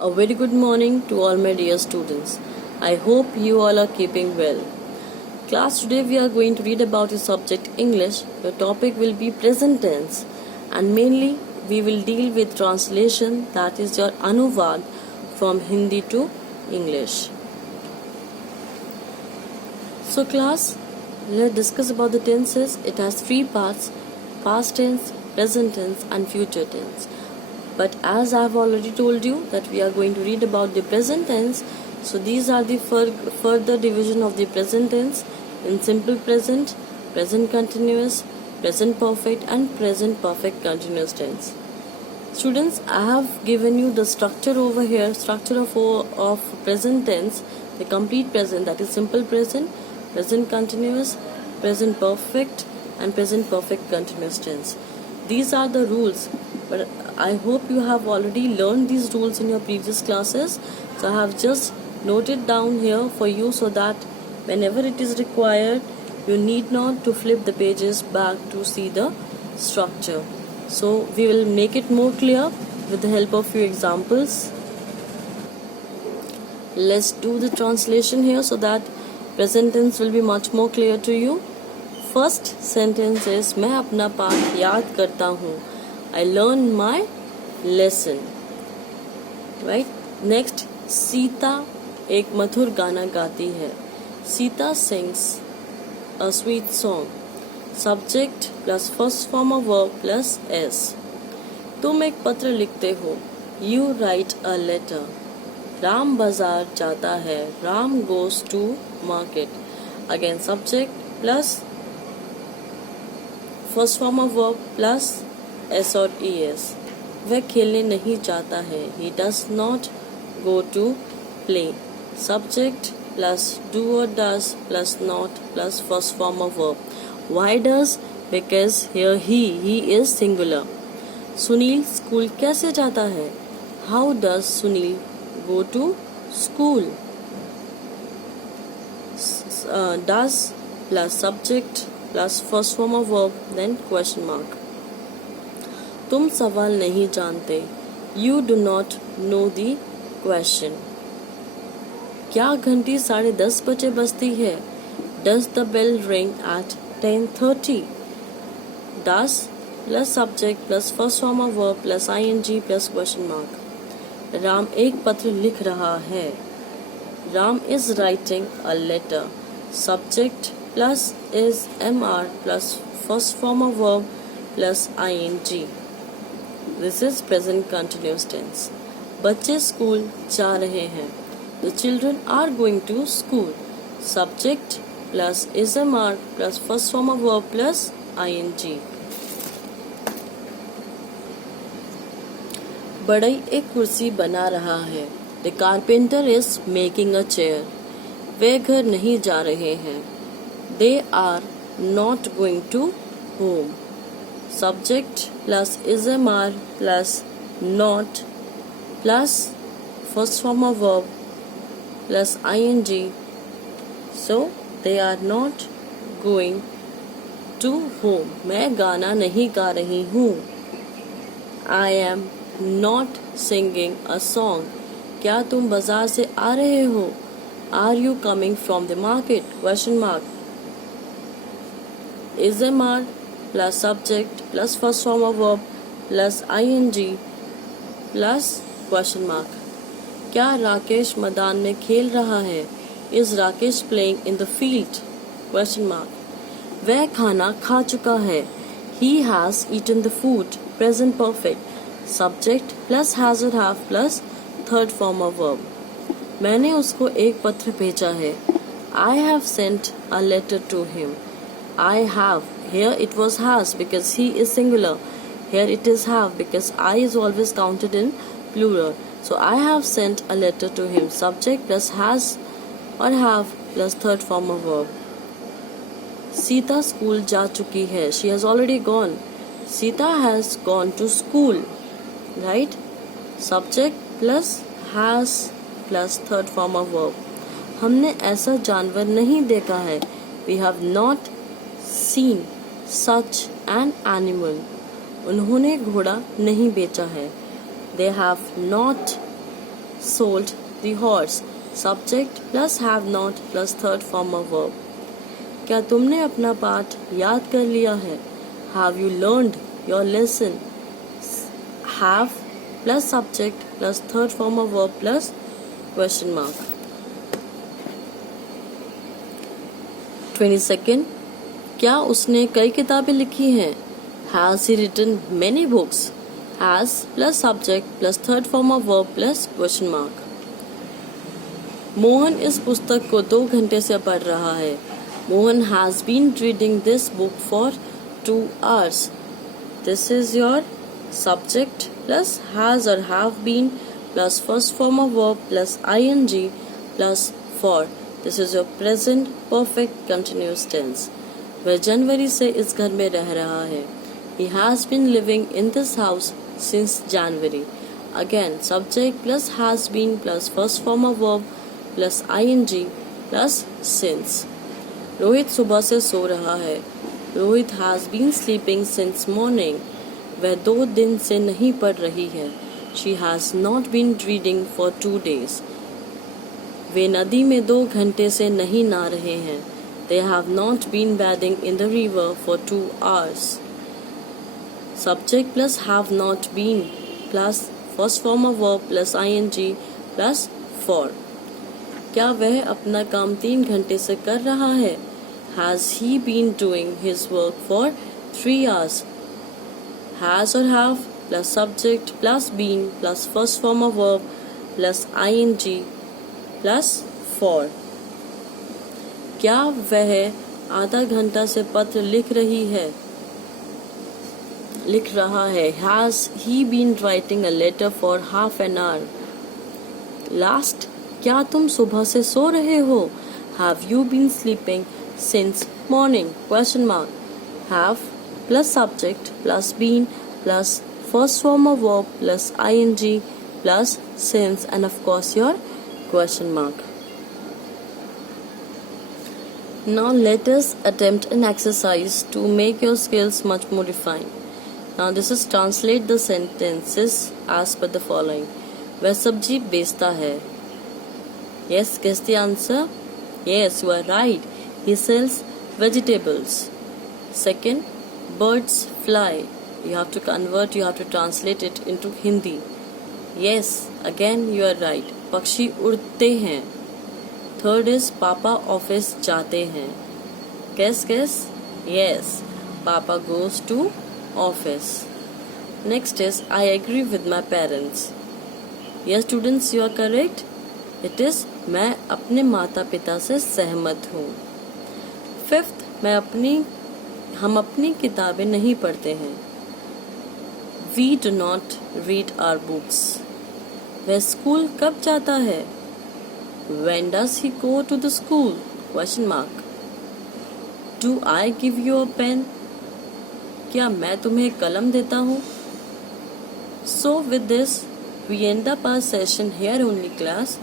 A very good morning to all my dear students. I hope you all are keeping well. Class, today we are going to read about the subject English. The topic will be present tense, and mainly we will deal with translation, that is your anuvad from Hindi to English. So class, let's discuss about the tenses. It has three parts: past tense, present tense and future tense. But as I have already told you that we are going to read about the present tense, so these are the further division of the present tense in simple present, present continuous, present perfect and present perfect continuous tense. Students, I have given you the structure over here, structure of present tense, the complete present, that is simple present, present continuous, present perfect and present perfect continuous tense. These are the rules, but I hope you have already learned these rules in your previous classes. So I have just noted down here for you so that whenever it is required, you need not to flip the pages back to see the structure. So we will make it more clear with the help of few examples. Let's do the translation here so that present tense will be much more clear to you. First sentence is मैं अपना पाठ याद करता हूँ. I learn my lesson. Right? Next, Sita एक मधुर गाना गाती है. Sita sings a sweet song. Subject plus first form of verb plus s. तुम एक पत्र लिखते हो. You write a letter. Ram बाजार जाता है. Ram goes to market. Again subject plus first form of verb plus s और ई एस. वह खेलने नहीं जाता है. He does not go to play. Subject plus do और does plus not plus first form of verb. Why does? Because here he is singular. Sunil school कैसे जाता है? How does Sunil go to school. Does plus subject plus first form of verb then question mark. तुम सवाल नहीं जानते. You do not know the question. क्या घंटी 10:30 बजे बजती है? Does the bell ring at 10:30? Does plus subject plus first form of verb plus ing plus question mark. Ram एक पत्र लिख रहा है. Ram is writing a letter. Subject plus is mr plus first form of verb plus ing. This is present continuous tense. बच्चे school जा रहे हैं. The children are going to school. Subject plus is mr plus first form of verb plus ing. बढ़ई एक कुर्सी बना रहा है. The carpenter is making a chair. वे घर नहीं जा रहे हैं. They are not going to home. Subject plus is mr plus not plus first form of verb plus ing. So they are not going to home. मैं गाना नहीं गा रही हूँ. I am not singing a song. क्या तुम बाजार से आ रहे हो? Are you coming from the market? Question mark. Is mr plus subject plus first form of verb plus ing plus question mark. क्या राकेश मैदान में खेल रहा है? Is Rakesh playing in the field? Question mark. वह खाना खा चुका है. He has eaten the food. Present perfect. Subject plus has or have plus third form of verb. मैंने उसको एक पत्र भेजा है. I have sent a letter to him. I have. Here it was has because he is singular. Here it is have because I is always counted in plural. So I have sent a letter to him. Subject plus has or have plus third form of verb. Sita school जा चुकी है. She has already gone. Sita has gone to school. Right? Subject plus has plus third form of verb. हमने ऐसा जानवर नहीं देखा है. We have not seen such an animal. उन्होंने घोड़ा नहीं बेचा है. They have not sold the horse. Subject plus have not plus third form of verb. क्या तुमने अपना पाठ याद कर लिया है? Have you learned your lesson? Have plus subject plus third form of verb plus question mark. 22nd. क्या उसने कई किताबें लिखी हैं? Has he written many books? Has plus subject plus third form of verb plus question mark. Mohan इस पुस्तक को 2 घंटे से पढ़ रहा है. Mohan has been reading this book for 2 hours. This is your subject plus has or have been plus first form of verb plus ing plus for. This is your present perfect continuous tense. वह जनवरी से इस घर में रह रहा है. He has been living in this house since January. Again, subject plus has been plus first form of verb plus ing plus since. Rohit सुबह से सो रहा है. Rohit has been sleeping since morning. वह 2 दिन से नहीं पढ़ रही है. She has not been reading for 2 days. वे नदी में 2 घंटे से नहीं नहा रहे हैं. They have not been bathing in the river for 2 hours. Subject plus have not been plus first form of verb plus ing plus for. क्या वह अपना काम 3 घंटे से कर रहा है? Has he been doing his work for 3 hours? Has or have plus subject plus been plus first form of verb plus ing plus for. क्या वह आधा घंटा से पत्र लिख रहा है? Has he been writing a letter for half an hour? Last, क्या तुम सुबह से सो रहे हो? Have you been sleeping since morning? Question mark. Have plus subject plus been plus first form of verb plus ing plus since and of course your question mark. Now let us attempt an exercise to make your skills much more refined. Now this is translate the sentences as per the following. वह सब्जी बेचता है. Yes, guess the answer. Yes, you are right. He sells vegetables. Second, birds fly. You have to convert, you have to translate it into Hindi. Yes, again you are right. पक्षी उड़ते हैं. Third is पापा office जाते हैं. Guess. Yes, Papa goes to office. Next is I agree with my parents. Yes, students, you are correct. It is मैं अपने माता पिता से सहमत हूँ. Fifth, हम अपनी किताबें नहीं पढ़ते हैं. We do not read our books. वह स्कूल कब जाता है? When does he go to the school? Question mark. Do I give you a pen? क्या मैं तुम्हें कलम देता हूँ? So with this, we end up our session here only, class.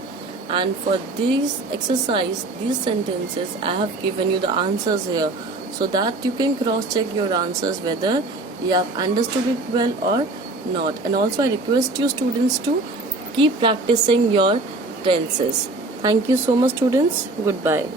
And for these exercise, these sentences, I have given you the answers here, so that you can cross-check your answers whether you have understood it well or not. And also I request you students to keep practicing your tenses. Thank you so much, students. Goodbye.